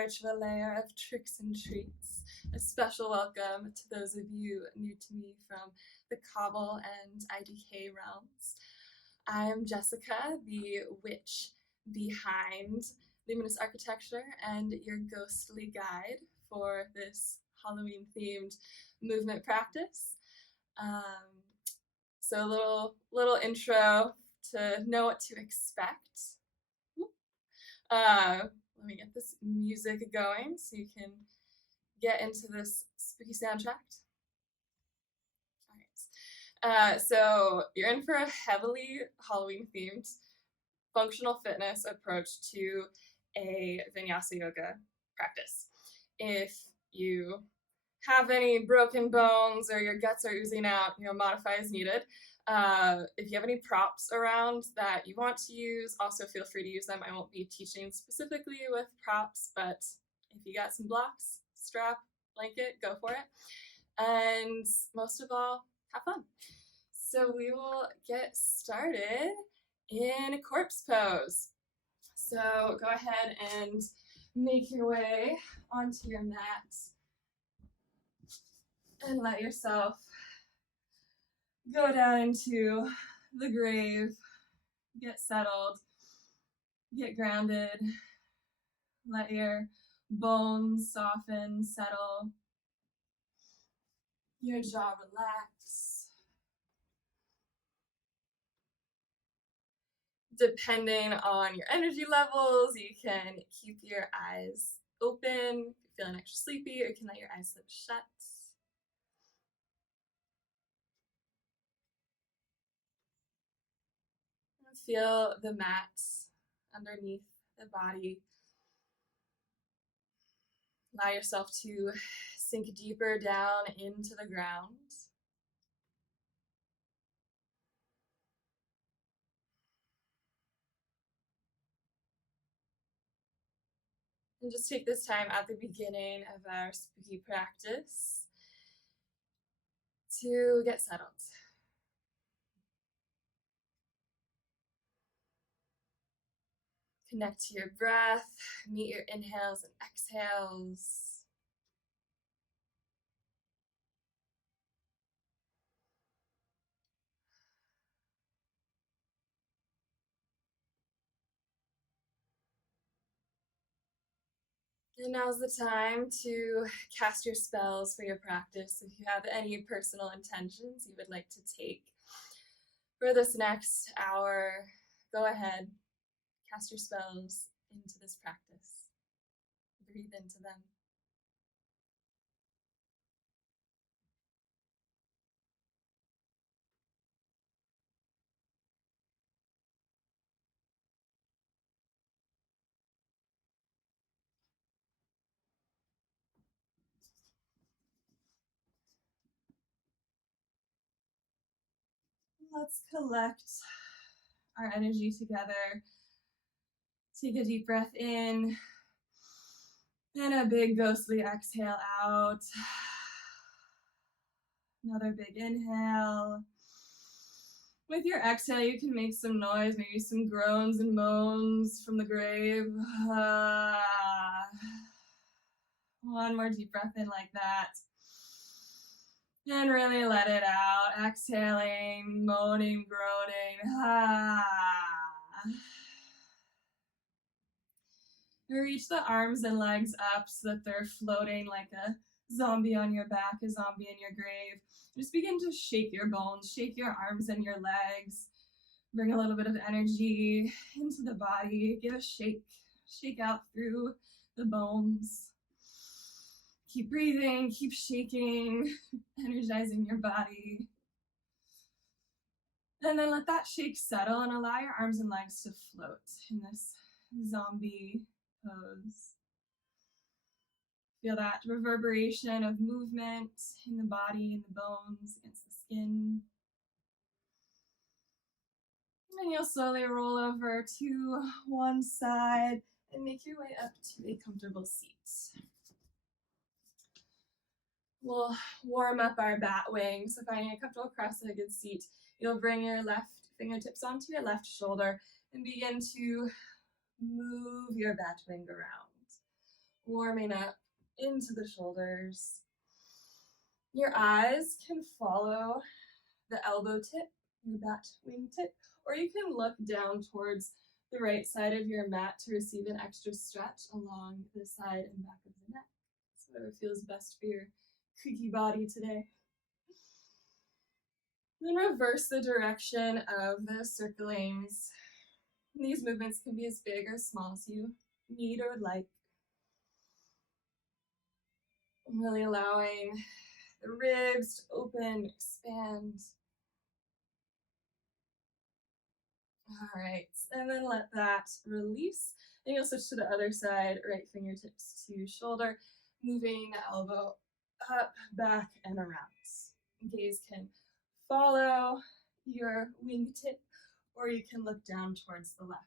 virtual layer of tricks and treats. A special welcome to those of you new to me from the Cobble and IDK realms. I am Jessica, the witch behind Luminous Architecture and your ghostly guide for this Halloween-themed movement practice. So a little intro to know what to expect. Let me get this music going so you can get into this spooky soundtrack. Alright, so you're in for a heavily Halloween-themed functional fitness approach to a vinyasa yoga practice. If you have any broken bones or your guts are oozing out, modify as needed. If you have any props around that you want to use, also feel free to use them. I won't be teaching specifically with props, but if you got some blocks, strap, blanket, go for it. And most of all, have fun. So we will get started in a corpse pose. So go ahead and make your way onto your mat and let yourself go down into the grave, get settled, get grounded, let your bones soften, settle, your jaw relax. Depending on your energy levels, you can keep your eyes open. If you're feeling extra sleepy, or you can let your eyes slip shut. Feel the mat underneath the body. Allow yourself to sink deeper down into the ground. And just take this time at the beginning of our spooky practice to get settled. Connect to your breath, meet your inhales and exhales. And now's the time to cast your spells for your practice. If you have any personal intentions you would like to take for this next hour, go ahead, cast your spells into this practice. Breathe into them. Let's collect our energy together. Take a deep breath in and a big ghostly exhale out. Another big inhale. With your exhale, you can make some noise, maybe some groans and moans from the grave. One more deep breath in like that. And really let it out. Exhaling, moaning, groaning. Reach the arms and legs up so that they're floating like a zombie on your back, a zombie in your grave. Just begin to shake your bones, shake your arms and your legs. Bring a little bit of energy into the body. Give a shake. Shake out through the bones. Keep breathing, keep shaking, energizing your body. And then let that shake settle and allow your arms and legs to float in this zombie pose. Feel that reverberation of movement in the body, in the bones, against the skin. And you'll slowly roll over to one side and make your way up to a comfortable seat. We'll warm up our bat wing. So finding a comfortable cross-legged seat, you'll bring your left fingertips onto your left shoulder and begin to move your bat wing around. warming up into the shoulders. Your eyes can follow the elbow tip, your bat wing tip, or you can look down towards the right side of your mat to receive an extra stretch along the side and back of the neck. So whatever feels best for your creaky body today. Then reverse the direction of the circlings. These movements can be as big or small as you need or would like. Really allowing the ribs to open, expand. All right, and then let that release. And you'll switch to the other side, right fingertips to shoulder, moving the elbow up, back, and around. Gaze can follow your wingtip, or you can look down towards the left.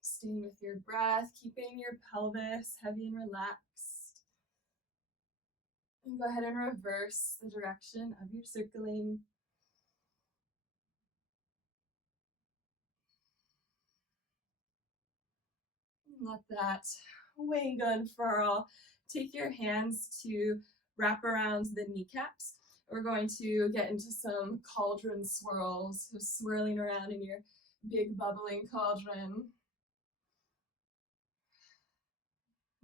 Staying with your breath, keeping your pelvis heavy and relaxed. And go ahead and reverse the direction of your circling. Let that wing unfurl. Take your hands to wrap around the kneecaps. We're going to get into some cauldron swirls, so swirling around in your big bubbling cauldron.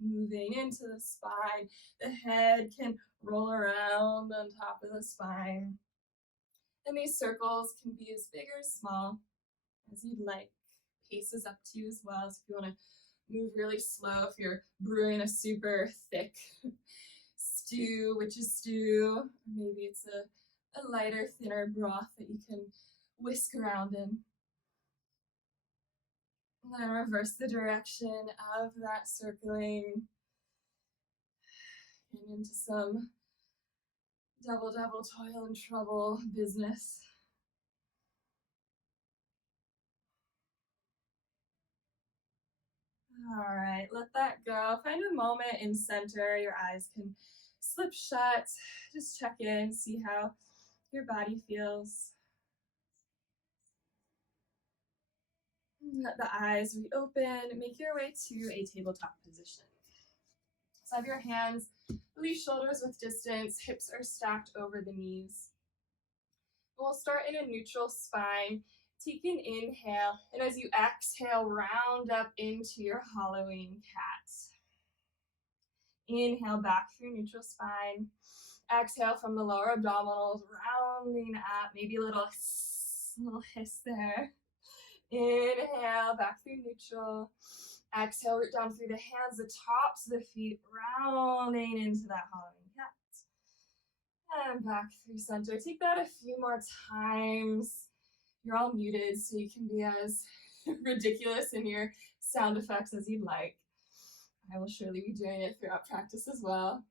Moving into the spine. The head can roll around on top of the spine. And these circles can be as big or small as you'd like. Pace is up to you as well. So if you want to move really slow, if you're brewing a super thick stew, witch's stew, or maybe it's a lighter, thinner broth that you can whisk around in. And then reverse the direction of that circling and into some double toil and trouble business. All right, let that go. Find a moment in center. Your eyes can slip shut. Just check in, see how your body feels. Let the eyes reopen. Make your way to a tabletop position. So have your hands, release shoulders with distance. Hips are stacked over the knees. We'll start in a neutral spine. Take an inhale, and as you exhale, round up into your hollowing cat. Inhale back through neutral spine. Exhale from the lower abdominals, rounding up, maybe a little hiss there. Inhale back through neutral. Exhale, root down through the hands, the tops of the feet, rounding into that hollowing cat. And back through center. Take that a few more times. You're all muted, so you can be as ridiculous in your sound effects as you'd like. I will surely be doing it throughout practice as well.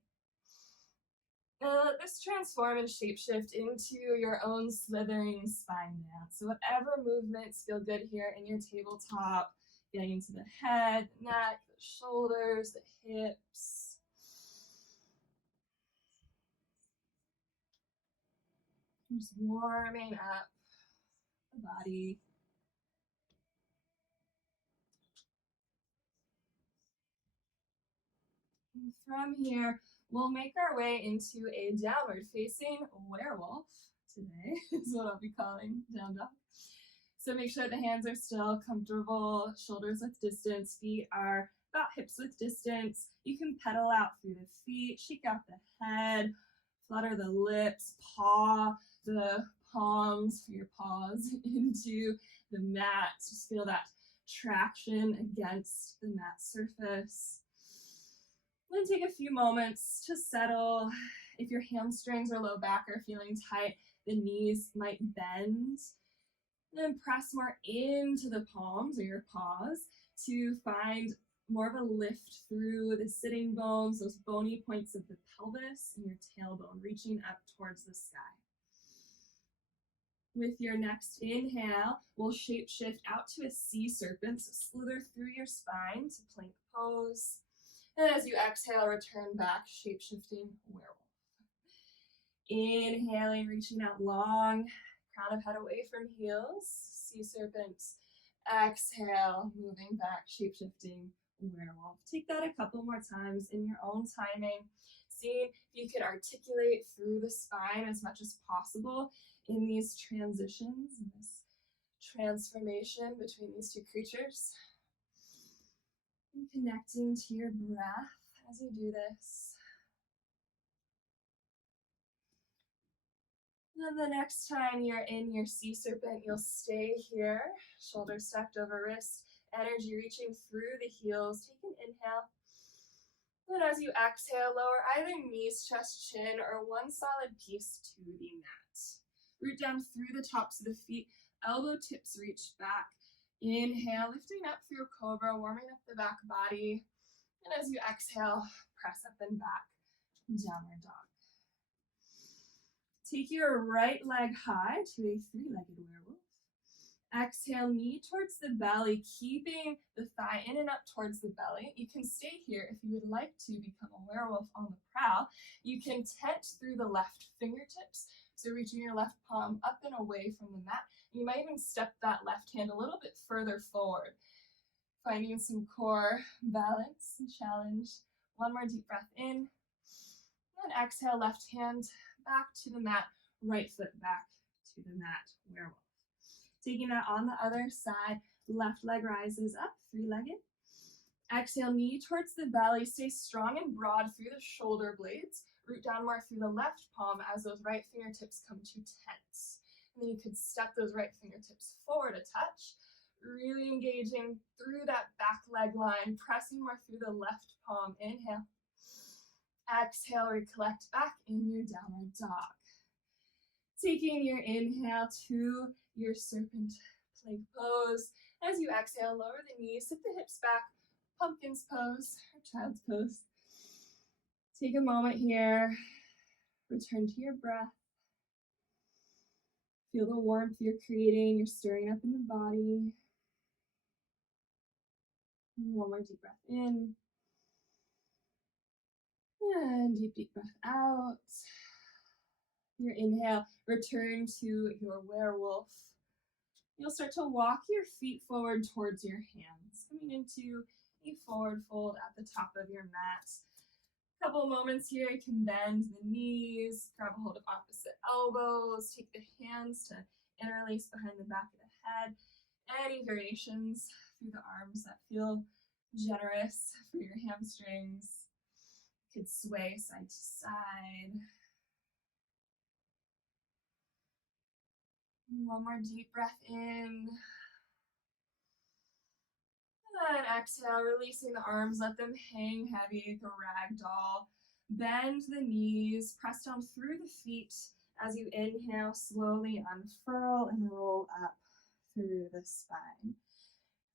And let this transform and shapeshift into your own slithering spine dance. So whatever movements feel good here in your tabletop, getting into the head, the neck, the shoulders, the hips. Just warming up the body. And from here, we'll make our way into a downward facing werewolf today, is what I'll be calling down dog. So make sure the hands are still comfortable, shoulders with distance, feet are about hips with distance. You can pedal out through the feet, shake out the head, flutter the lips, paw the palms for your paws into the mat. Just feel that traction against the mat surface. Then take a few moments to settle. If your hamstrings or low back are feeling tight, the knees might bend. Then press more into the palms or your paws to find more of a lift through the sitting bones, those bony points of the pelvis and your tailbone, reaching up towards the sky. With your next inhale, we'll shape shift out to a sea serpent, so slither through your spine to plank pose. And as you exhale, return back, shape-shifting werewolf. Inhaling, reaching out long, crown of head away from heels, sea serpent. Exhale, moving back, shape-shifting werewolf. Take that a couple more times in your own timing. See if you can articulate through the spine as much as possible in these transitions, in this transformation between these two creatures. And connecting to your breath as you do this. And then the next time you're in your sea serpent, you'll stay here, shoulders stacked over wrist, energy reaching through the heels. Take an inhale. And as you exhale, lower either knees, chest, chin, or one solid piece to the mat. Root down through the tops of the feet, elbow tips reach back. Inhale, lifting up through cobra, warming up the back body. And as you exhale, press up and back, downward dog. Take your right leg high to a three-legged werewolf. Exhale, knee towards the belly, keeping the thigh in and up towards the belly. You can stay here if you would like to become a werewolf on the prowl. You can tent through the left fingertips, so reaching your left palm up and away from the mat. You might even step that left hand a little bit further forward, finding some core balance and challenge. One more deep breath in, and exhale, left hand back to the mat, right foot back to the mat, werewolf. Taking that on the other side, left leg rises up, three-legged. Exhale, knee towards the belly, stay strong and broad through the shoulder blades. Root down more through the left palm as those right fingertips come to tense. And then you could step those right fingertips forward a touch, really engaging through that back leg line, pressing more through the left palm. Inhale. Exhale, recollect back in your downward dog. Taking your inhale to your serpent plank pose. As you exhale, lower the knees, sit the hips back, pumpkin's pose, or child's pose. Take a moment here, return to your breath. Feel the warmth you're creating, you're stirring up in the body. One more deep breath in. And deep breath out. Your inhale, return to your werewolf. You'll start to walk your feet forward towards your hands, coming into a forward fold at the top of your mat. A couple moments here, you can bend the knees, grab a hold of opposite elbows, take the hands to interlace behind the back of the head. Any variations through the arms that feel generous for your hamstrings. You could sway side to side. One more deep breath in. And exhale, releasing the arms, let them hang heavy, like a rag doll. Bend the knees, press down through the feet. As you inhale, slowly unfurl and roll up through the spine.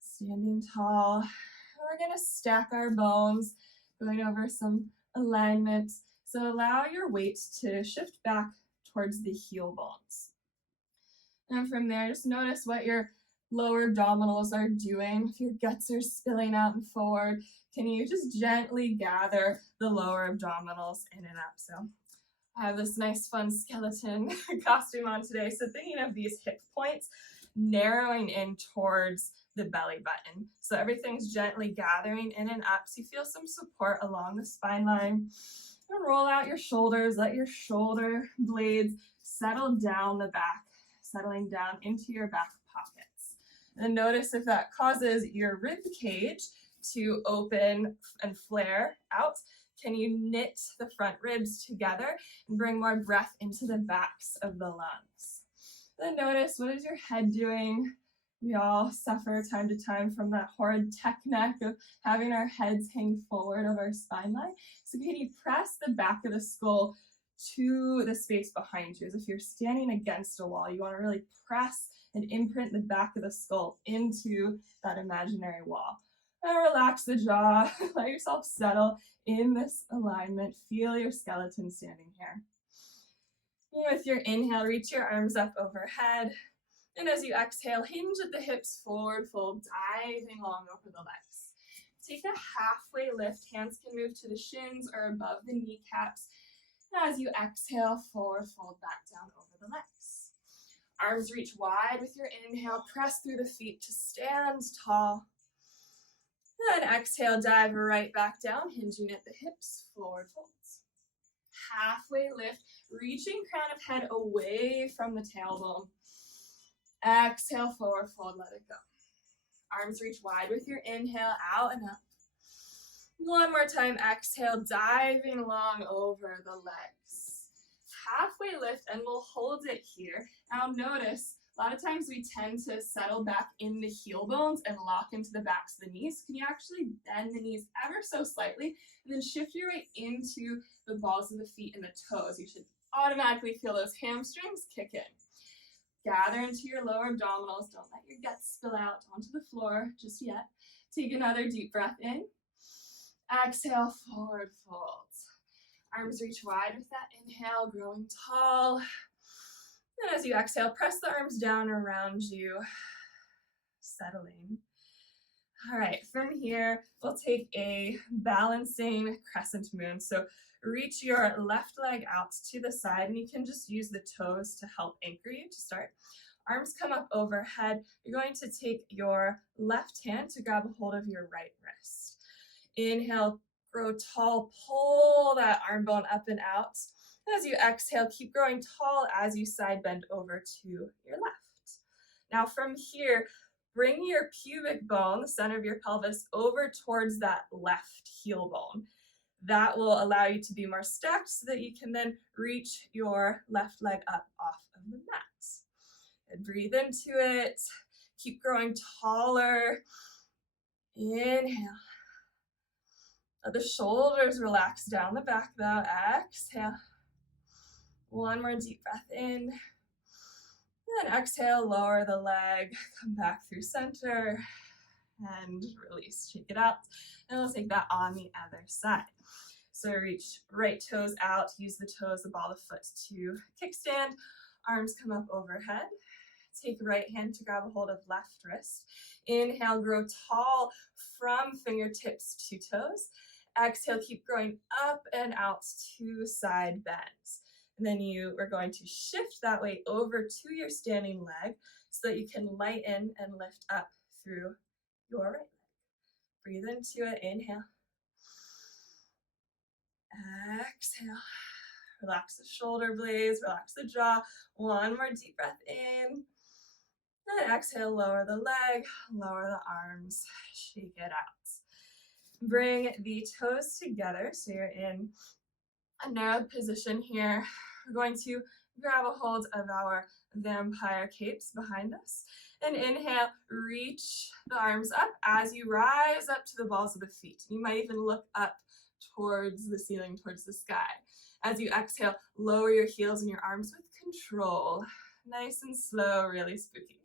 Standing tall. We're gonna stack our bones, going over some alignment. So allow your weight to shift back towards the heel bones. And from there, just notice what your lower abdominals are doing. If your guts are spilling out and forward, can you just gently gather the lower abdominals in and up? So I have this nice fun skeleton costume on today. So thinking of these hip points narrowing in towards the belly button. So everything's gently gathering in and up. So you feel some support along the spine line. And roll out your shoulders. Let your shoulder blades settle down the back, settling down into your back pockets. And notice if that causes your rib cage to open and flare out. Can you knit the front ribs together and bring more breath into the backs of the lungs? Then notice, what is your head doing? We all suffer time to time from that horrid tech neck of having our heads hang forward of our spine line. So can you press the back of the skull to the space behind you? As if you're standing against a wall, you want to really press and imprint the back of the skull into that imaginary wall. And relax the jaw, let yourself settle in this alignment. Feel your skeleton standing here. With your inhale, reach your arms up overhead. And as you exhale, hinge at the hips, forward fold, diving long over the legs. Take a halfway lift. Hands can move to the shins or above the kneecaps. And as you exhale, forward fold back down over the legs. Arms reach wide with your inhale. Press through the feet to stand tall. Then exhale, dive right back down, hinging at the hips, forward folds. Halfway lift, reaching crown of head away from the tailbone. Exhale, forward fold, let it go. Arms reach wide with your inhale, out and up. One more time, exhale, diving long over the legs. Halfway lift, and we'll hold it here. Now notice, a lot of times we tend to settle back in the heel bones and lock into the backs of the knees. Can you actually bend the knees ever so slightly, and then shift your weight into the balls of the feet and the toes? You should automatically feel those hamstrings kick in. Gather into your lower abdominals. Don't let your guts spill out onto the floor just yet. Take another deep breath in. Exhale, forward fold. Arms reach wide with that inhale, growing tall. And as you exhale, press the arms down around you, settling. All right, from here, we'll take a balancing crescent moon. So reach your left leg out to the side, and you can just use the toes to help anchor you to start. Arms come up overhead. You're going to take your left hand to grab a hold of your right wrist. Inhale, grow tall, pull that arm bone up and out. As you exhale, keep growing tall as you side bend over to your left. Now from here, bring your pubic bone, the center of your pelvis, over towards that left heel bone. That will allow you to be more stacked so that you can then reach your left leg up off of the mat. And breathe into it. Keep growing taller. Inhale. Let the shoulders relax down the back though. Exhale. One more deep breath in. And exhale, lower the leg. Come back through center. And release. Shake it out. And we'll take that on the other side. So reach right toes out. Use the toes, the ball of foot to kickstand. Arms come up overhead. Take right hand to grab a hold of left wrist. Inhale, grow tall from fingertips to toes. Exhale, keep growing up and out to side bends. And then you are going to shift that weight over to your standing leg so that you can lighten and lift up through your right leg. Breathe into it, inhale. Exhale. Relax the shoulder blades, relax the jaw. One more deep breath in. And exhale, lower the leg, lower the arms, shake it out. Bring the toes together so you're in a narrowed position here. We're going to grab a hold of our vampire capes behind us. And inhale, reach the arms up as you rise up to the balls of the feet. You might even look up towards the ceiling, towards the sky. As you exhale, lower your heels and your arms with control. Nice and slow, really spooky.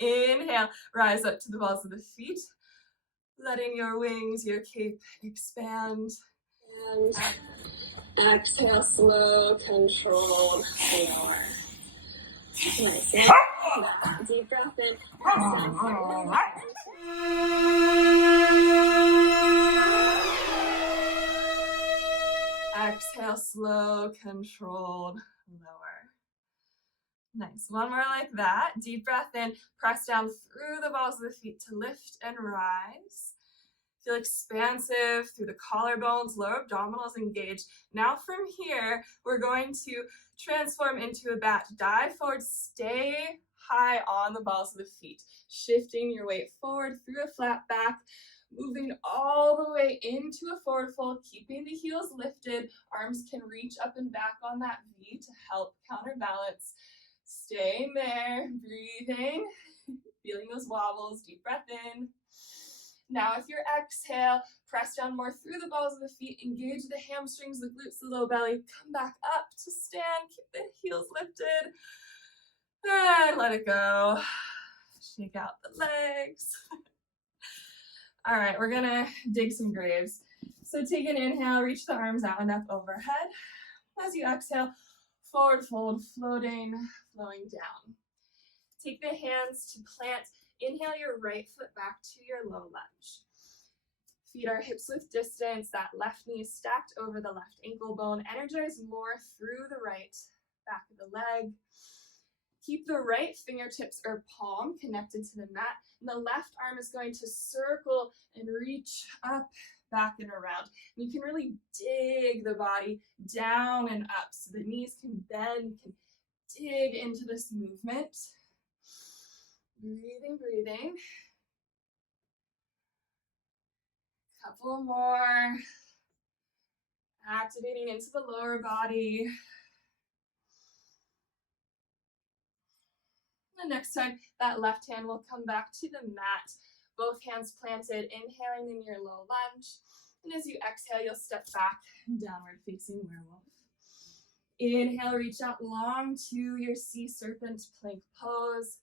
Inhale, rise up to the balls of the feet, letting your wings, your cape expand. And exhale, slow, controlled, lower. Nice. Deep breath in. Exhale, slow, controlled, lower. Nice. One more like that. Deep breath in. Press down through the balls of the feet to lift and rise. Feel expansive through the collarbones, lower abdominals engaged. Now from here, we're going to transform into a bat. Dive forward, stay high on the balls of the feet. Shifting your weight forward through a flat back. Moving all the way into a forward fold, keeping the heels lifted. Arms can reach up and back on that V to help counterbalance. Staying there, breathing, feeling those wobbles, deep breath in. Now with your exhale, press down more through the balls of the feet, engage the hamstrings, the glutes, the low belly, come back up to stand, keep the heels lifted, and let it go. Shake out the legs. All right, we're gonna dig some graves. So take an inhale, reach the arms out and up overhead. As you exhale, forward fold, floating, flowing down. Take the hands to plant. Inhale your right foot back to your low lunge. Feet are hips width distance. That left knee is stacked over the left ankle bone. Energize more through the right back of the leg. Keep the right fingertips or palm connected to the mat, and the left arm is going to circle and reach up, back, and around. And you can really dig the body down and up so the knees can bend, can dig into this movement. Breathing, breathing. Couple more. Activating into the lower body. The next time, that left hand will come back to the mat. Both hands planted, inhaling in your low lunge. And as you exhale, you'll step back, downward facing werewolf. Inhale, reach out long to your sea serpent plank pose.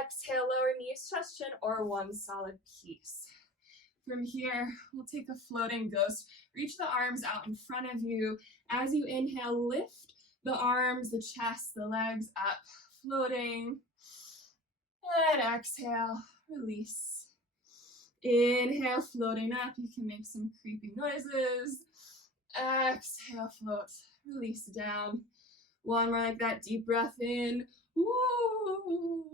Exhale, lower knees, chest, chin, or one solid piece. From here, we'll take a floating ghost. Reach the arms out in front of you. As you inhale, lift the arms, the chest, the legs up, floating. And exhale, release. Inhale, floating up. You can make some creepy noises. Exhale, float. Release down. One more like that. Deep breath in. Woo.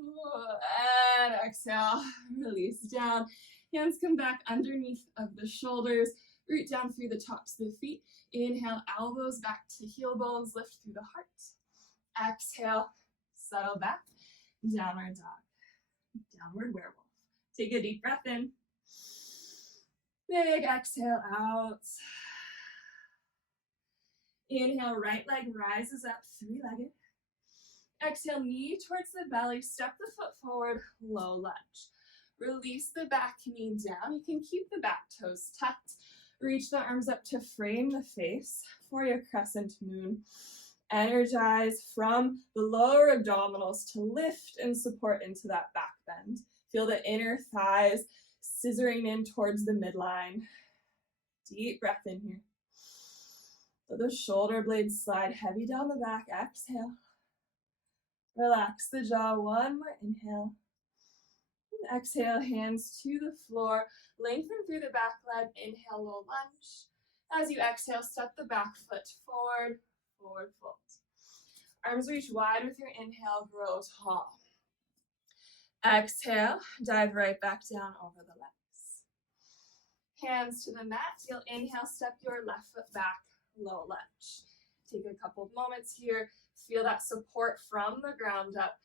And exhale, release down. Hands come back underneath of the shoulders. Root down through the tops of the feet. Inhale, elbows back to heel bones. Lift through the heart. Exhale, settle back. Downward dog. Downward werewolf. Take a deep breath in. Big exhale out. Inhale, right leg rises up, three-legged. Exhale, knee towards the belly, step the foot forward, low lunge. Release the back knee down. You can keep the back toes tucked. Reach the arms up to frame the face for your crescent moon. Energize from the lower abdominals to lift and support into that back bend. Feel the inner thighs scissoring in towards the midline. Deep breath in here. Let the shoulder blades slide heavy down the back. Exhale. Relax the jaw. One more inhale. And exhale, hands to the floor. Lengthen through the back leg. Inhale, low lunge. As you exhale, step the back foot forward, forward fold. Arms reach wide with your inhale, grow tall. Exhale, dive right back down over the legs. Hands to the mat. You'll inhale, step your left foot back, low lunge. Take a couple of moments here. Feel that support from the ground up,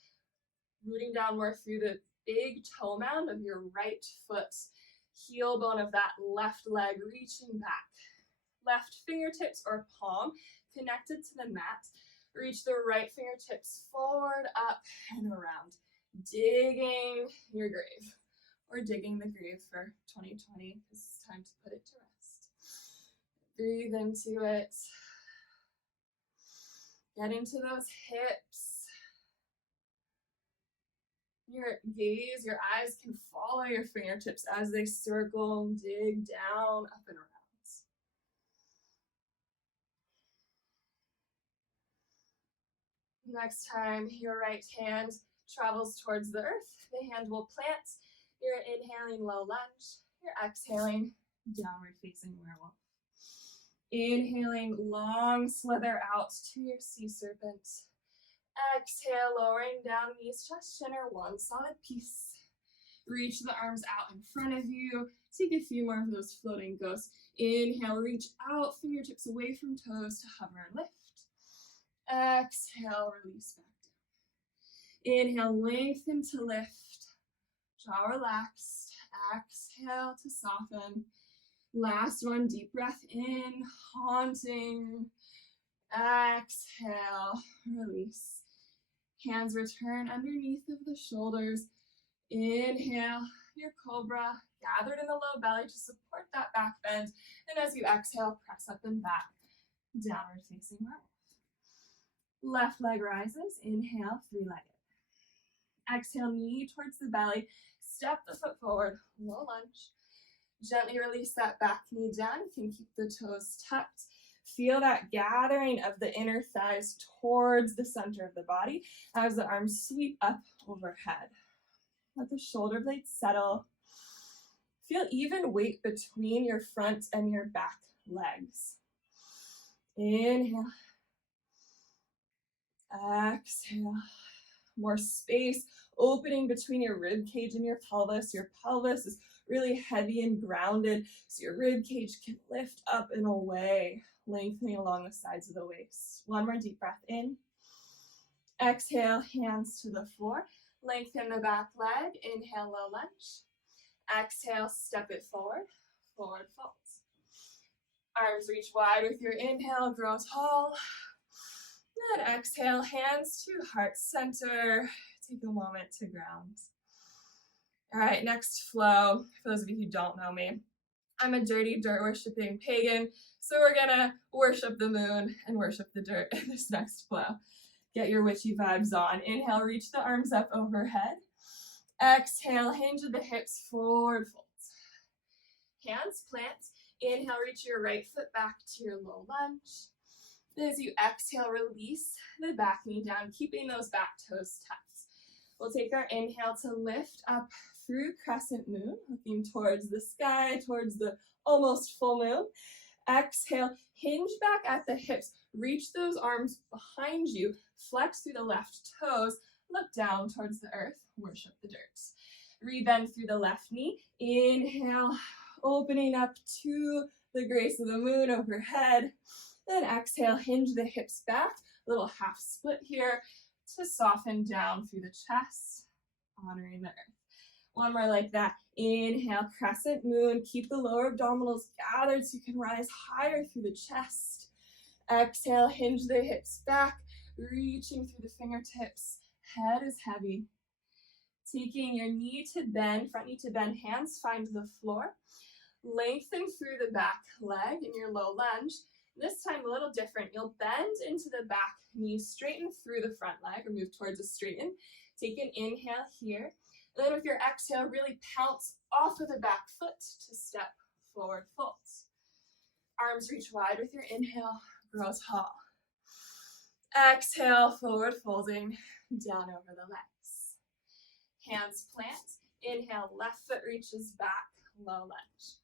rooting down more through the big toe mound of your right foot. Heel bone of that left leg reaching back. Left fingertips or palm connected to the mat. Reach the right fingertips forward, up, and around. Digging your grave. Or digging the grave for 2020, because it's time to put it to rest. Breathe into it. Get into those hips. Your gaze, your eyes can follow your fingertips as they circle and dig down, up and around. Next time, your right hand travels towards the earth, the hand will plant. You're inhaling, low lunge. You're exhaling, downward facing werewolf. Inhaling, long slither out to your sea serpent. Exhale, lowering down, knees, chest, chin, or one solid piece. Reach the arms out in front of you. Take a few more of those floating ghosts. Inhale, reach out, fingertips away from toes to hover and lift. Exhale, release back down. Inhale, lengthen to lift. Jaw relaxed. Exhale to soften. Last one, deep breath in, haunting. Exhale, release. Hands return underneath of the shoulders. Inhale, your cobra, gathered in the low belly to support that back bend. And as you exhale, press up and back, downward facing werewolf. Left leg rises, inhale, three-legged. Exhale, knee towards the belly, step the foot forward, low lunge. Gently release that back knee down. You can keep the toes tucked. Feel that gathering of the inner thighs towards the center of the body as the arms sweep up overhead. Let the shoulder blades settle. Feel even weight between your front and your back legs. Inhale. Exhale. more space opening between your rib cage and your pelvis. Your pelvis is really heavy and grounded, so your rib cage can lift up and away, lengthening along the sides of the waist. One more deep breath in. Exhale, hands to the floor. Lengthen the back leg. Inhale, low lunge. Exhale, step it forward. Forward folds. Arms reach wide with your inhale, grow tall. And exhale, hands to heart center. Take a moment to ground. All right, next flow. For those of you who don't know me, I'm a dirty, dirt worshiping pagan, so we're gonna worship the moon and worship the dirt in this next flow. Get your witchy vibes on. Inhale, reach the arms up overhead. Exhale, hinge of the hips, forward folds. Hands plant. Inhale, reach your right foot back to your low lunge. As you exhale, release the back knee down, keeping those back toes tucked. We'll take our inhale to lift up through crescent moon, looking towards the sky, towards the almost full moon. Exhale, hinge back at the hips, reach those arms behind you, flex through the left toes, look down towards the earth, worship the dirt. Rebend through the left knee, inhale, opening up to the grace of the moon overhead. Then exhale, hinge the hips back, little half split here to soften down through the chest, honoring the earth. One more like that. Inhale, crescent moon. Keep the lower abdominals gathered so you can rise higher through the chest. Exhale, hinge the hips back, reaching through the fingertips. Head is heavy. Taking your knee to bend, front knee to bend, hands find the floor. Lengthen through the back leg in your low lunge. This time a little different. You'll bend into the back knee, straighten through the front leg, or move towards a straighten. Take an inhale here. And then with your exhale, really pounce off of the back foot to step forward folds. Arms reach wide with your inhale, grow tall. Exhale, forward folding, down over the legs. Hands plant. Inhale, left foot reaches back, low lunge.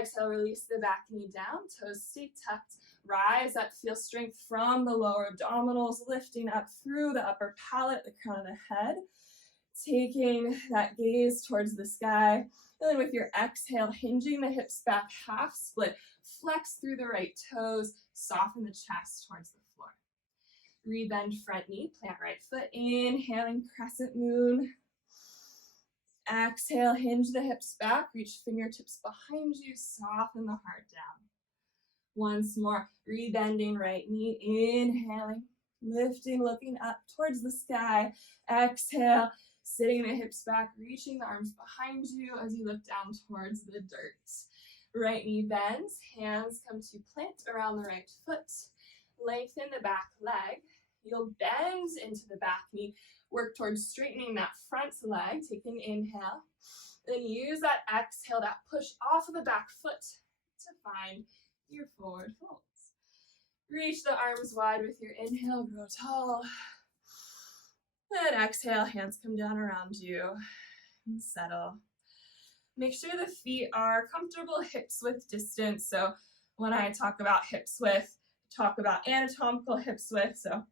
Exhale, release the back knee down, toes stay tucked. Rise up, feel strength from the lower abdominals, lifting up through the upper palate, the crown of the head. Taking that gaze towards the sky. And then with your exhale, hinging the hips back, half split. Flex through the right toes, soften the chest towards the floor. Rebend front knee, plant right foot. Inhaling, crescent moon. Exhale, hinge the hips back, reach fingertips behind you, soften the heart down. Once more, rebending right knee, inhaling, lifting, looking up towards the sky. Exhale, sitting the hips back, reaching the arms behind you as you look down towards the dirt. Right knee bends, hands come to plant around the right foot. Lengthen the back leg. You'll bend into the back knee. Work towards straightening that front leg. Take an inhale. Then use that exhale, that push off of the back foot to find your forward folds. Reach the arms wide with your inhale, grow tall. Then exhale, hands come down around you and settle. Make sure the feet are comfortable hips width distance. So when I talk about hips width, I talk about anatomical hips width. So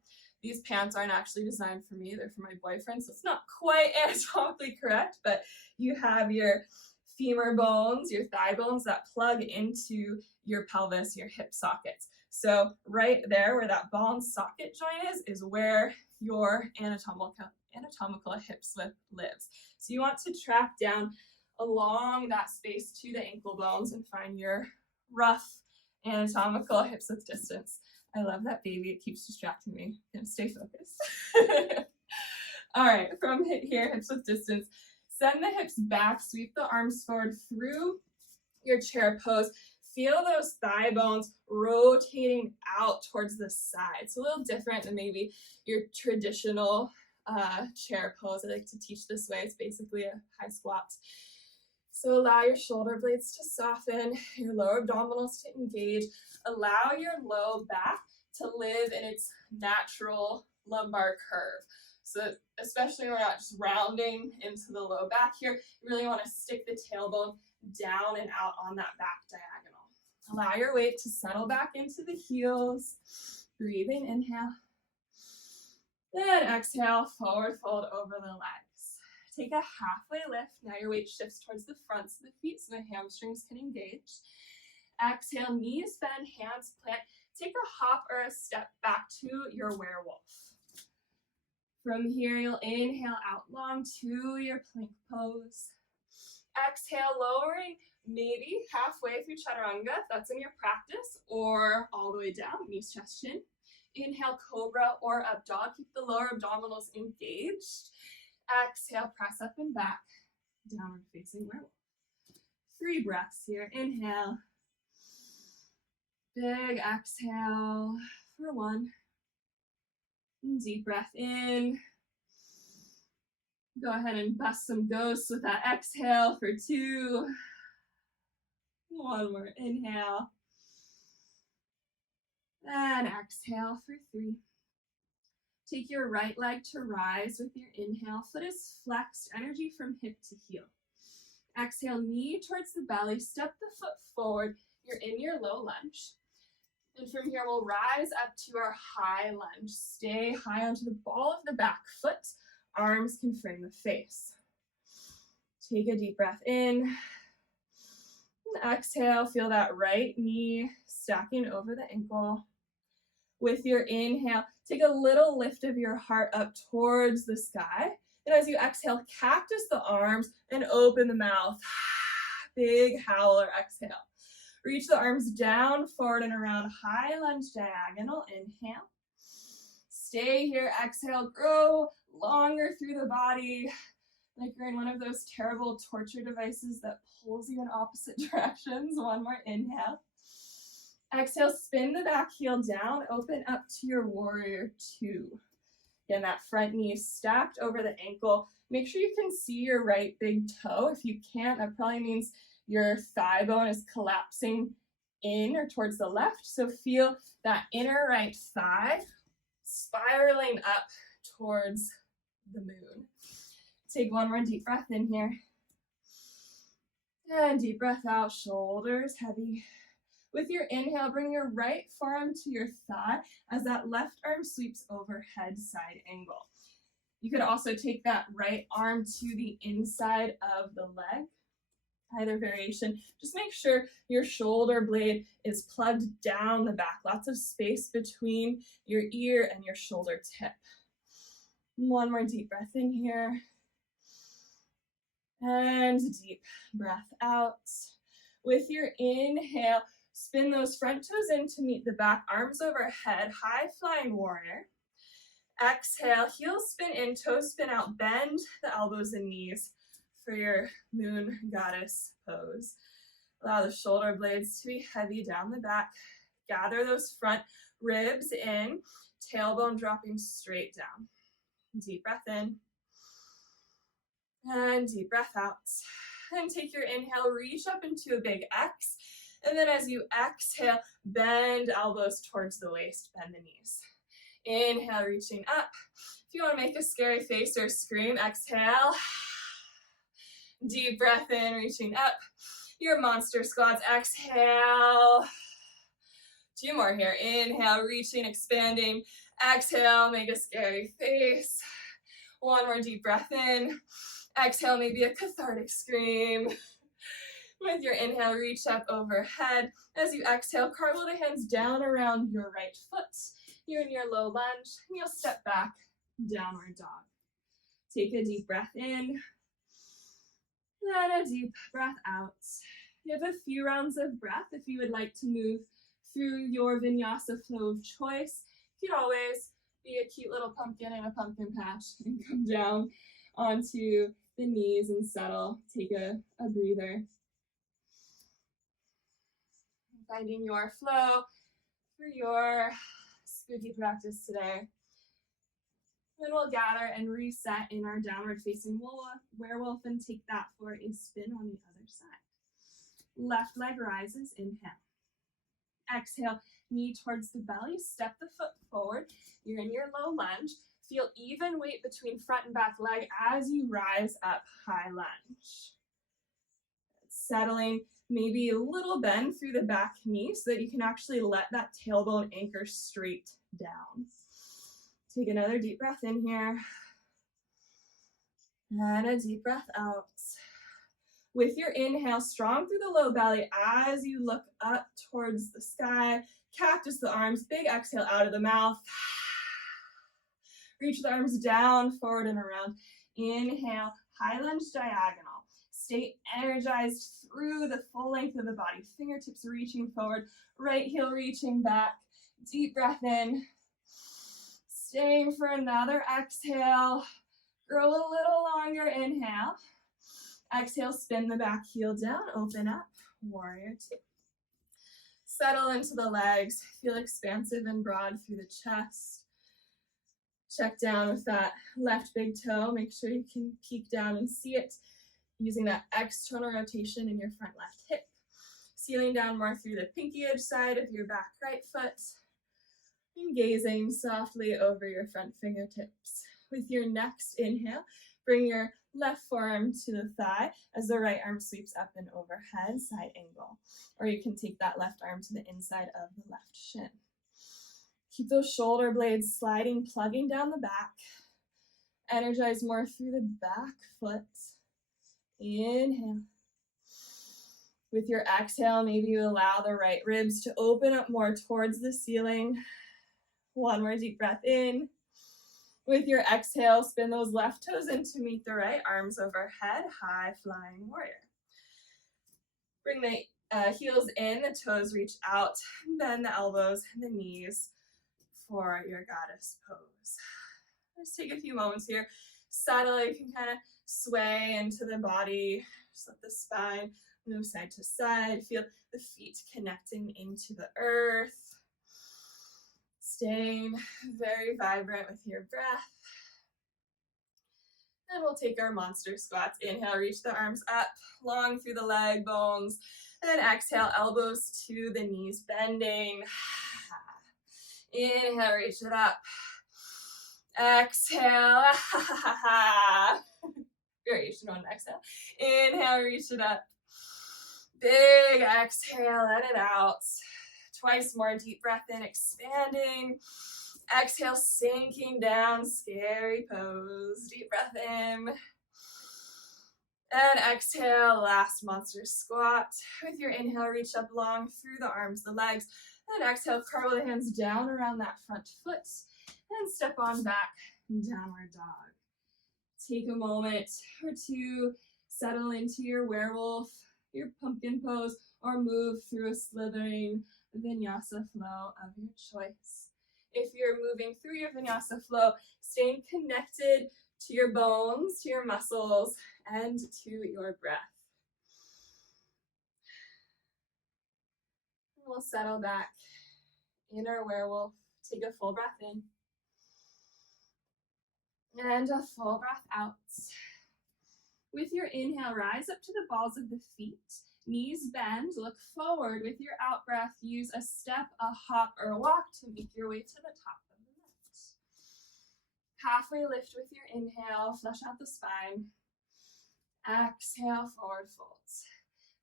these pants aren't actually designed for me, they're for my boyfriend, so it's not quite anatomically correct, but you have your femur bones, your thigh bones that plug into your pelvis, your hip sockets. So right there where that ball and socket joint is where your anatomical hips width lives. So you want to track down along that space to the ankle bones and find your rough anatomical hips width distance. I love that baby. It keeps distracting me. I'm gonna stay focused. All right, from here, hips width distance. Send the hips back, sweep the arms forward through your chair pose. Feel those thigh bones rotating out towards the side. It's a little different than maybe your traditional chair pose. I like to teach this way. It's basically a high squat. So allow your shoulder blades to soften, your lower abdominals to engage. Allow your low back to live in its natural lumbar curve. So especially when we're not just rounding into the low back here, you really want to stick the tailbone down and out on that back diagonal. Allow your weight to settle back into the heels. Breathing, inhale. Then exhale, forward fold over the legs. Take a halfway lift. Now your weight shifts towards the fronts of the feet so the hamstrings can engage. Exhale, knees bend, hands plant. Take a hop or a step back to your werewolf. From here, you'll inhale out long to your plank pose. Exhale, lowering maybe halfway through chaturanga, if that's in your practice, or all the way down, knees, chest, chin. Inhale, cobra or up dog. Keep the lower abdominals engaged. Exhale, press up and back, downward facing werewolf. 3 breaths here. Inhale. Big exhale for 1. Deep breath in. Go ahead and bust some ghosts with that exhale for 2. 1 more inhale. And exhale for 3. Take your right leg to rise with your inhale. Foot is flexed, energy from hip to heel. Exhale, knee towards the belly. Step the foot forward. You're in your low lunge. And from here, we'll rise up to our high lunge. Stay high onto the ball of the back foot. Arms can frame the face. Take a deep breath in. And exhale, feel that right knee stacking over the ankle. With your inhale, take a little lift of your heart up towards the sky. And as you exhale, cactus the arms and open the mouth. Big howler exhale. Reach the arms down, forward and around, high lunge diagonal. Inhale. Stay here, exhale, grow longer through the body, like you're in one of those terrible torture devices that pulls you in opposite directions. 1 more inhale. Exhale, spin the back heel down, open up to your warrior 2. Again, that front knee stacked over the ankle. Make sure you can see your right big toe. If you can't, that probably means your thigh bone is collapsing in or towards the left. So feel that inner right thigh spiraling up towards the moon. Take 1 more deep breath in here. And deep breath out, shoulders heavy. With your inhale, bring your right forearm to your thigh as that left arm sweeps overhead, side angle. You could also take that right arm to the inside of the leg. Either variation. Just make sure your shoulder blade is plugged down the back. Lots of space between your ear and your shoulder tip. 1 more deep breath in here. And deep breath out. With your inhale, spin those front toes in to meet the back, arms overhead, high flying warrior. Exhale, heels spin in, toes spin out, bend the elbows and knees for your moon goddess pose. Allow the shoulder blades to be heavy down the back. Gather those front ribs in, tailbone dropping straight down. Deep breath in. And deep breath out. And take your inhale, reach up into a big X. And then as you exhale, bend elbows towards the waist, bend the knees. Inhale, reaching up. If you want to make a scary face or scream, exhale. Deep breath in, reaching up. Your monster squats, exhale. 2 more here. Inhale, reaching, expanding. Exhale, make a scary face. 1 more deep breath in. Exhale, maybe a cathartic scream. With your inhale, reach up overhead. As you exhale, cartwheel the hands down around your right foot. You're in your low lunge, and you'll step back, downward dog. Take a deep breath in, and a deep breath out. You have a few rounds of breath if you would like to move through your vinyasa flow of choice. You could always be a cute little pumpkin in a pumpkin patch and come down onto the knees and settle. Take a breather. Finding your flow for your spooky practice today. Then we'll gather and reset in our downward facing werewolf and take that for a spin on the other side. Left leg rises, inhale. Exhale, knee towards the belly, step the foot forward. You're in your low lunge. Feel even weight between front and back leg as you rise up, high lunge. Settling, maybe a little bend through the back knee so that you can actually let that tailbone anchor straight down. Take another deep breath in here. And a deep breath out. With your inhale, strong through the low belly as you look up towards the sky. Cactus the arms, big exhale out of the mouth. Reach the arms down, forward and around. Inhale, high lunge diagonal. Stay energized through the full length of the body. Fingertips reaching forward, right heel reaching back. Deep breath in. Staying for another exhale. Grow a little longer, inhale. Exhale, spin the back heel down, open up, warrior two. Settle into the legs, feel expansive and broad through the chest. Check down with that left big toe, make sure you can peek down and see it, using that external rotation in your front left hip. Sealing down more through the pinky edge side of your back right foot, and gazing softly over your front fingertips. With your next inhale, bring your left forearm to the thigh as the right arm sweeps up and overhead, side angle. Or you can take that left arm to the inside of the left shin. Keep those shoulder blades sliding, plugging down the back. Energize more through the back foot. Inhale. With your exhale, maybe you allow the right ribs to open up more towards the ceiling. One more deep breath in. With your exhale, spin those left toes in to meet the right, arms overhead, high flying warrior. Bring the heels in, the toes reach out, bend the elbows and the knees for your goddess pose. Just take a few moments here. Settle, you can kind of sway into the body. Just let the spine move side to side. Feel the feet connecting into the earth. Staying very vibrant with your breath. And we'll take our monster squats. Inhale, reach the arms up, long through the leg bones. And then exhale, elbows to the knees, bending. Inhale, reach it up. Exhale. Variation on exhale. Inhale, reach it up. Big exhale, let it out. Twice more, deep breath in, expanding. Exhale, sinking down, scary pose. Deep breath in. And exhale, last monster squat. With your inhale, reach up long through the arms, the legs. And exhale, curl the hands down around that front foot. And step on back, downward dog. Take a moment or two, settle into your werewolf, your pumpkin pose, or move through a slithering vinyasa flow of your choice. If you're moving through your vinyasa flow, staying connected to your bones, to your muscles, and to your breath. And we'll settle back in our werewolf. Take a full breath in. And a full breath out. With your inhale, rise up to the balls of the feet. Knees bend, look forward. With your out breath, use a step, a hop, or a walk to make your way to the top of the mat. Halfway lift with your inhale, flush out the spine. Exhale, forward folds.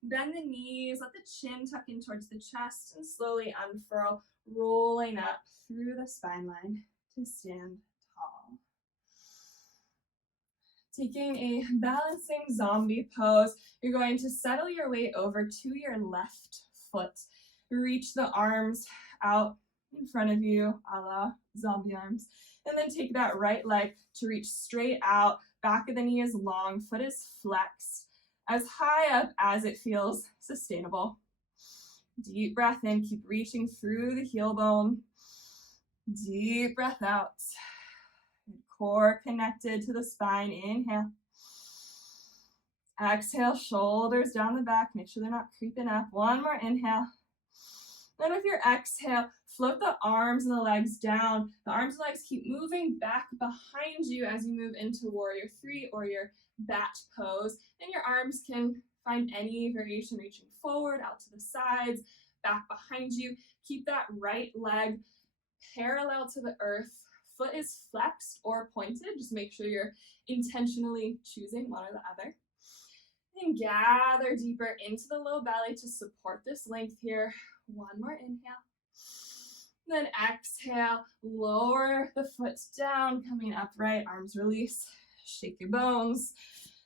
Bend the knees, let the chin tuck in towards the chest, and slowly unfurl, rolling up through the spine line to stand tall. Taking a balancing zombie pose, you're going to settle your weight over to your left foot. Reach the arms out in front of you, a la zombie arms. And then take that right leg to reach straight out. Back of the knee is long, foot is flexed, as high up as it feels sustainable. Deep breath in, keep reaching through the heel bone. Deep breath out. Core connected to the spine. Inhale. Exhale, shoulders down the back. Make sure they're not creeping up. One more inhale. Then with your exhale, float the arms and the legs down. The arms and legs keep moving back behind you as you move into warrior three or your bat pose. And your arms can find any variation, reaching forward, out to the sides, back behind you. Keep that right leg parallel to the earth. Foot is flexed or pointed. Just make sure you're intentionally choosing one or the other. And gather deeper into the low belly to support this length here. One more inhale. Then exhale, lower the foot down, coming upright, arms release, shake your bones.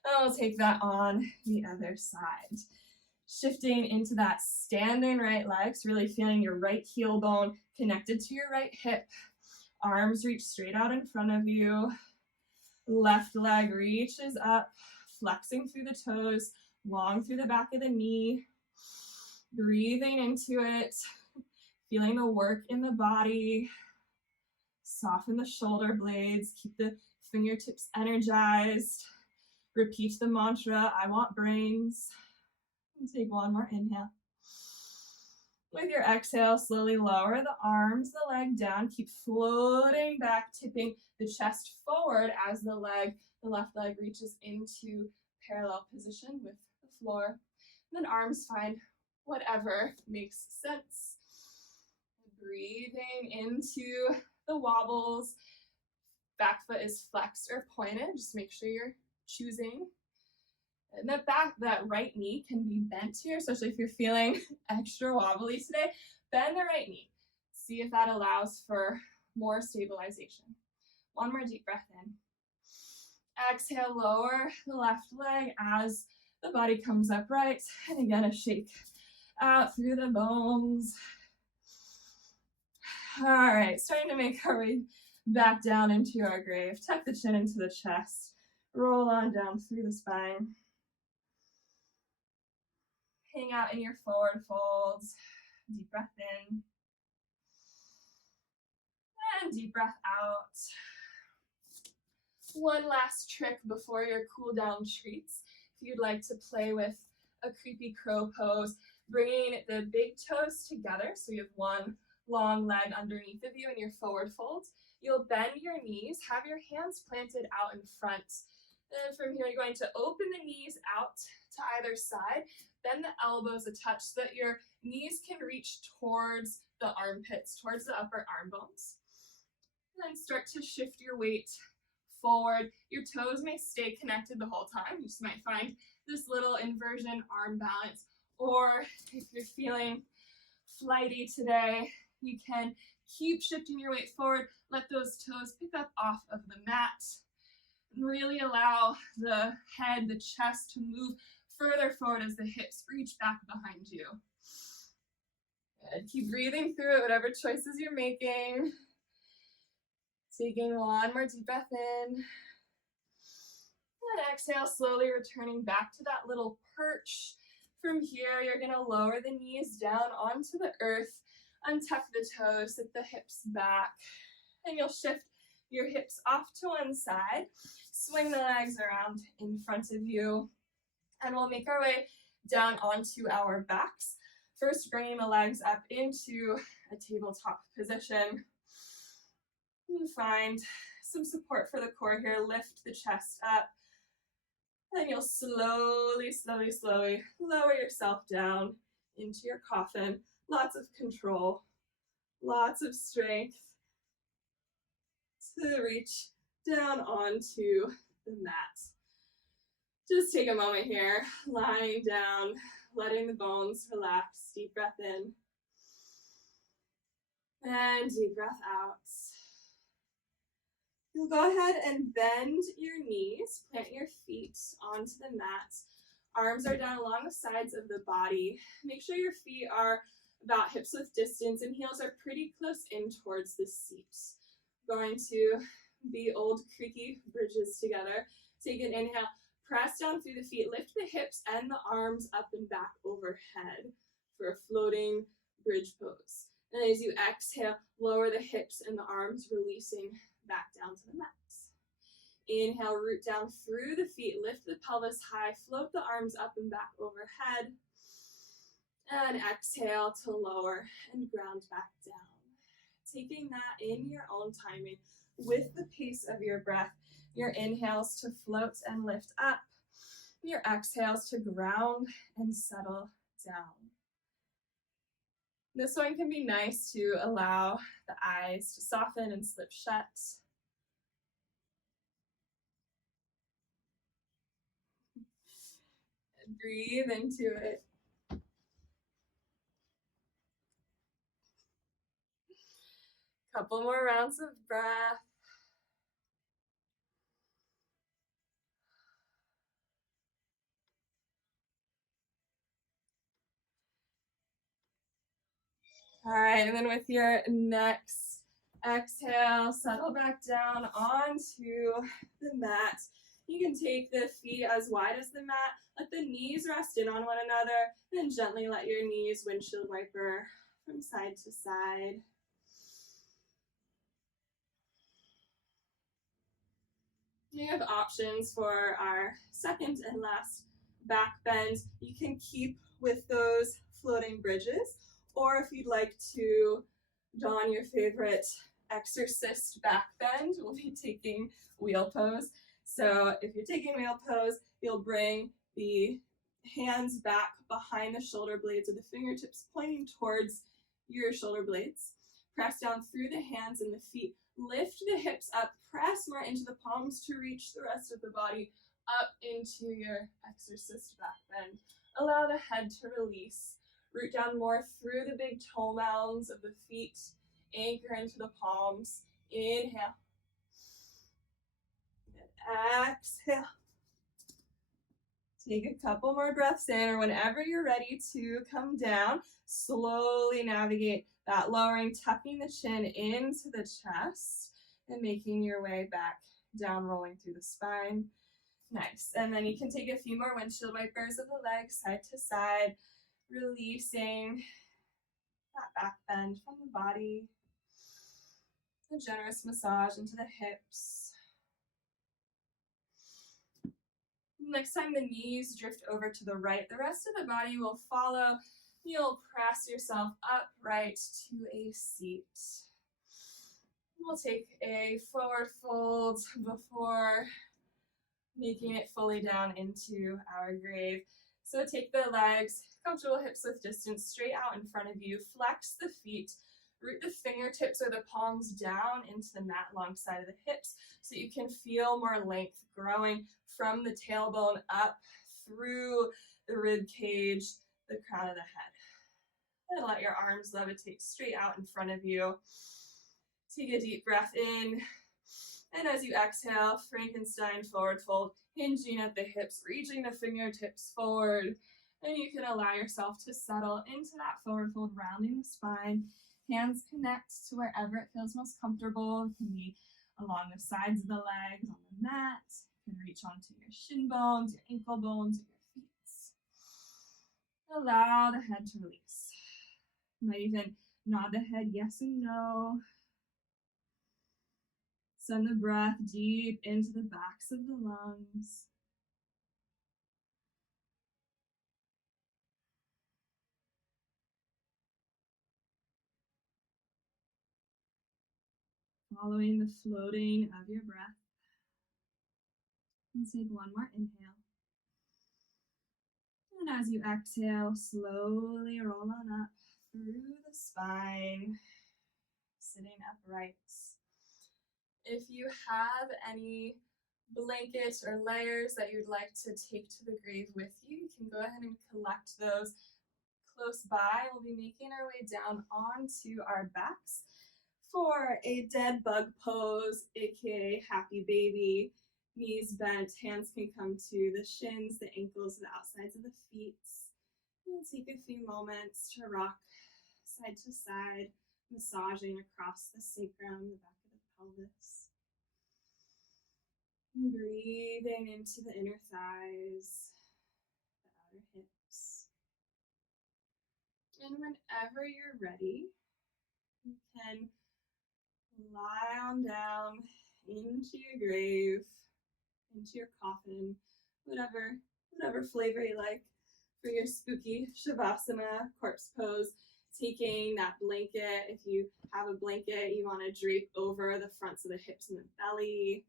And we'll take that on the other side. Shifting into that standing right leg, so really feeling your right heel bone connected to your right hip. Arms reach straight out in front of you. Left leg reaches up, flexing through the toes, long through the back of the knee. Breathing into it, feeling the work in the body. Soften the shoulder blades, keep the fingertips energized. Repeat the mantra, I want brains. And take one more inhale. With your exhale, slowly lower the arms, the leg down. Keep floating back, tipping the chest forward as the left leg reaches into parallel position with the floor. And then arms find whatever makes sense. Breathing into the wobbles. Back foot is flexed or pointed. Just make sure you're choosing. And that right knee can be bent here, especially if you're feeling extra wobbly today. Bend the right knee. See if that allows for more stabilization. One more deep breath in. Exhale, lower the left leg as the body comes upright. And again, a shake out through the bones. All right, starting to make our way back down into our grave. Tuck the chin into the chest. Roll on down through the spine. Hang out in your forward folds. Deep breath in. And deep breath out. One last trick before your cool down treats. If you'd like to play with a creepy crow pose, bringing the big toes together, so you have one long leg underneath of you in your forward fold. You'll bend your knees, have your hands planted out in front. And from here, you're going to open the knees out to either side. Bend the elbows a touch so that your knees can reach towards the armpits, towards the upper arm bones. And then start to shift your weight forward. Your toes may stay connected the whole time. You just might find this little inversion arm balance. Or if you're feeling flighty today, you can keep shifting your weight forward. Let those toes pick up off of the mat. And really allow the head, the chest to move further forward as the hips reach back behind you. Good. Keep breathing through it, whatever choices you're making. Taking one more deep breath in. And exhale, slowly returning back to that little perch. From here, you're going to lower the knees down onto the earth. Untuck the toes, sit the hips back. And you'll shift your hips off to one side. Swing the legs around in front of you. And we'll make our way down onto our backs. First, bringing the legs up into a tabletop position. And find some support for the core here. Lift the chest up. Then you'll slowly, slowly, slowly lower yourself down into your coffin. Lots of control, lots of strength to reach down onto the mat. Just take a moment here, lying down, letting the bones relax. Deep breath in. And deep breath out. You'll go ahead and bend your knees, plant your feet onto the mat. Arms are down along the sides of the body. Make sure your feet are about hips width distance and heels are pretty close in towards the seat. Going to be old creaky bridges together. Take an inhale, press down through the feet, lift the hips and the arms up and back overhead for a floating bridge pose. And as you exhale, lower the hips and the arms, releasing back down to the mat. Inhale, root down through the feet, lift the pelvis high, float the arms up and back overhead. And exhale to lower and ground back down. Taking that in your own timing with the pace of your breath. Your inhales to float and lift up. Your exhales to ground and settle down. This one can be nice to allow the eyes to soften and slip shut. And breathe into it. Couple more rounds of breath. All right, and then with your next exhale, settle back down onto the mat. You can take the feet as wide as the mat, let the knees rest in on one another, then gently let your knees windshield wiper from side to side. We have options for our second and last back bend. You can keep with those floating bridges, or if you'd like to don your favorite exorcist back bend, we'll be taking wheel pose. So if you're taking wheel pose, you'll bring the hands back behind the shoulder blades with the fingertips pointing towards your shoulder blades. Press down through the hands and the feet. Lift the hips up, press more into the palms to reach the rest of the body up into your exorcist back bend. Allow the head to release. Root down more through the big toe mounds of the feet. Anchor into the palms. Inhale. And exhale. Take a couple more breaths in, or whenever you're ready to come down, slowly navigate that lowering, tucking the chin into the chest and making your way back down, rolling through the spine. Nice. And then you can take a few more windshield wipers of the legs side to side, releasing that back bend from the body. A generous massage into the hips. Next time the knees drift over to the right, the rest of the body will follow. You'll press yourself upright to a seat. We'll take a forward fold before making it fully down into our grave. So take the legs, comfortable hips width distance, straight out in front of you. Flex the feet. Root the fingertips or the palms down into the mat alongside of the hips so you can feel more length growing from the tailbone up through the rib cage, the crown of the head. And let your arms levitate straight out in front of you. Take a deep breath in. And as you exhale, Frankenstein forward fold, hinging at the hips, reaching the fingertips forward. And you can allow yourself to settle into that forward fold, rounding the spine. Hands connect to wherever it feels most comfortable. It can be along the sides of the legs, on the mat. You can reach onto your shin bones, your ankle bones, or your feet. Allow the head to release. You might even nod the head yes and no. Send the breath deep into the backs of the lungs. Following the floating of your breath. And take one more inhale. And as you exhale, slowly roll on up through the spine, sitting upright. If you have any blankets or layers that you'd like to take to the grave with you, you can go ahead and collect those close by. We'll be making our way down onto our backs for a dead bug pose, aka happy baby. Knees bent, hands can come to the shins, the ankles, the outsides of the feet. And take a few moments to rock side to side, massaging across the sacrum, the back of the pelvis. And breathing into the inner thighs, the outer hips. And whenever you're ready, you can lie on down into your grave, into your coffin, whatever flavor you like for your spooky Shavasana corpse pose. Taking that blanket, if you have a blanket you want to drape over the fronts of the hips and the belly.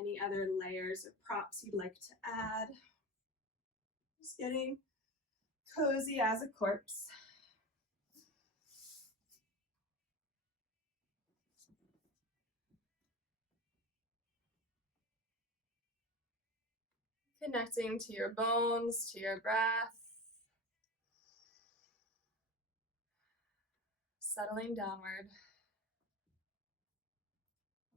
Any other layers or props you'd like to add. Just getting cozy as a corpse. Connecting to your bones, to your breath. Settling downward,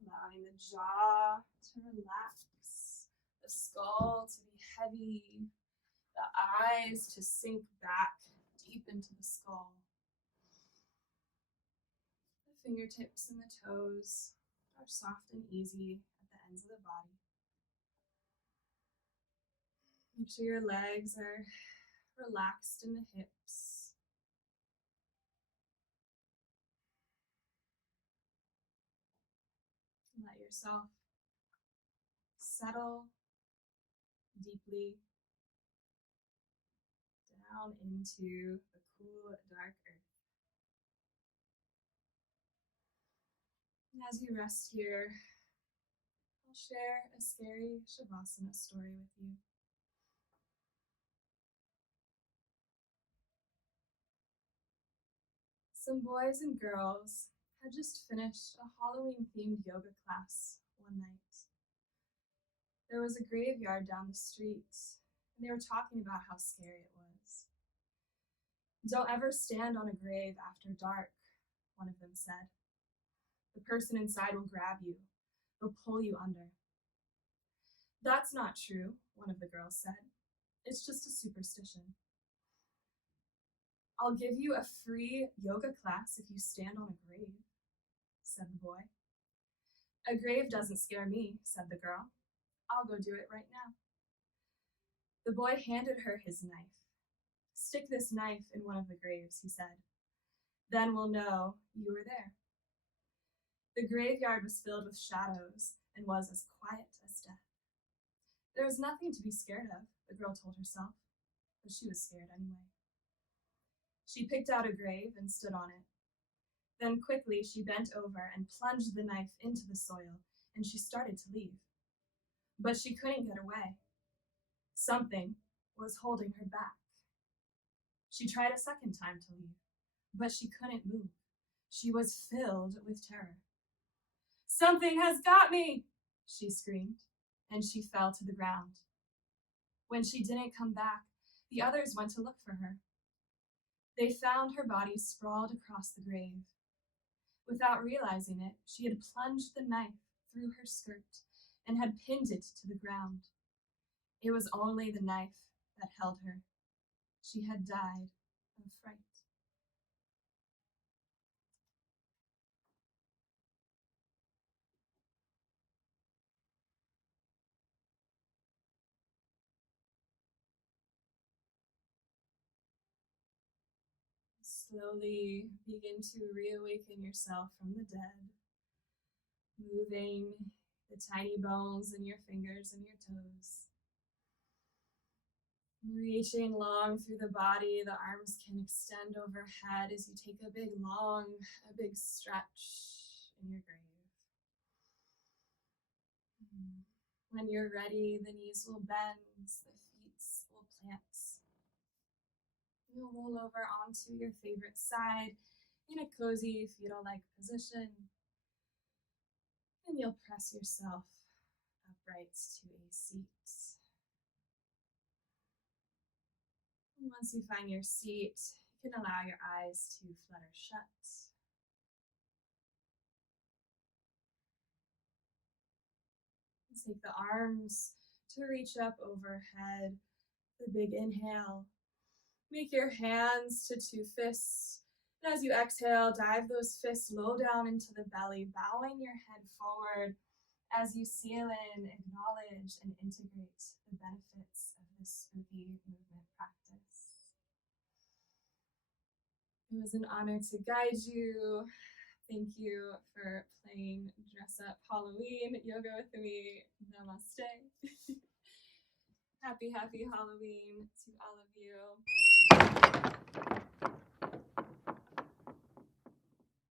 allowing the jaw to relax, the skull to be heavy, the eyes to sink back deep into the skull. The fingertips and the toes are soft and easy at the ends of the body. Make sure your legs are relaxed in the hips. Let yourself settle deeply down into the cool, dark earth. And as you rest here, I'll share a scary Shavasana story with you. Some boys and girls had just finished a Halloween-themed yoga class one night. There was a graveyard down the street, and they were talking about how scary it was. "Don't ever stand on a grave after dark," one of them said. "The person inside will grab you. They'll pull you under." "That's not true," one of the girls said. "It's just a superstition." "I'll give you a free yoga class if you stand on a grave," said the boy. "A grave doesn't scare me," said the girl. "I'll go do it right now." The boy handed her his knife. "Stick this knife in one of the graves," he said. "Then we'll know you were there." The graveyard was filled with shadows and was as quiet as death. There was nothing to be scared of, the girl told herself, but she was scared anyway. She picked out a grave and stood on it. Then quickly she bent over and plunged the knife into the soil, and she started to leave. But she couldn't get away. Something was holding her back. She tried a second time to leave, but she couldn't move. She was filled with terror. "Something has got me!" she screamed, and she fell to the ground. When she didn't come back, the others went to look for her. They found her body sprawled across the grave. Without realizing it, she had plunged the knife through her skirt and had pinned it to the ground. It was only the knife that held her. She had died of fright. Slowly begin to reawaken yourself from the dead, moving the tiny bones in your fingers and your toes. Reaching long through the body, the arms can extend overhead as you take a big stretch in your grave. When you're ready, the knees will bend, the feet will plant. You'll roll over onto your favorite side in a cozy fetal-like position, and you'll press yourself upright to a seat. And once you find your seat, you can allow your eyes to flutter shut. Take the arms to reach up overhead. The big inhale. Make your hands to two fists. And as you exhale, dive those fists low down into the belly, bowing your head forward as you seal in, acknowledge, and integrate the benefits of this spooky movement practice. It was an honor to guide you. Thank you for playing Dress Up Halloween yoga with me. Namaste. Happy Halloween to all of you.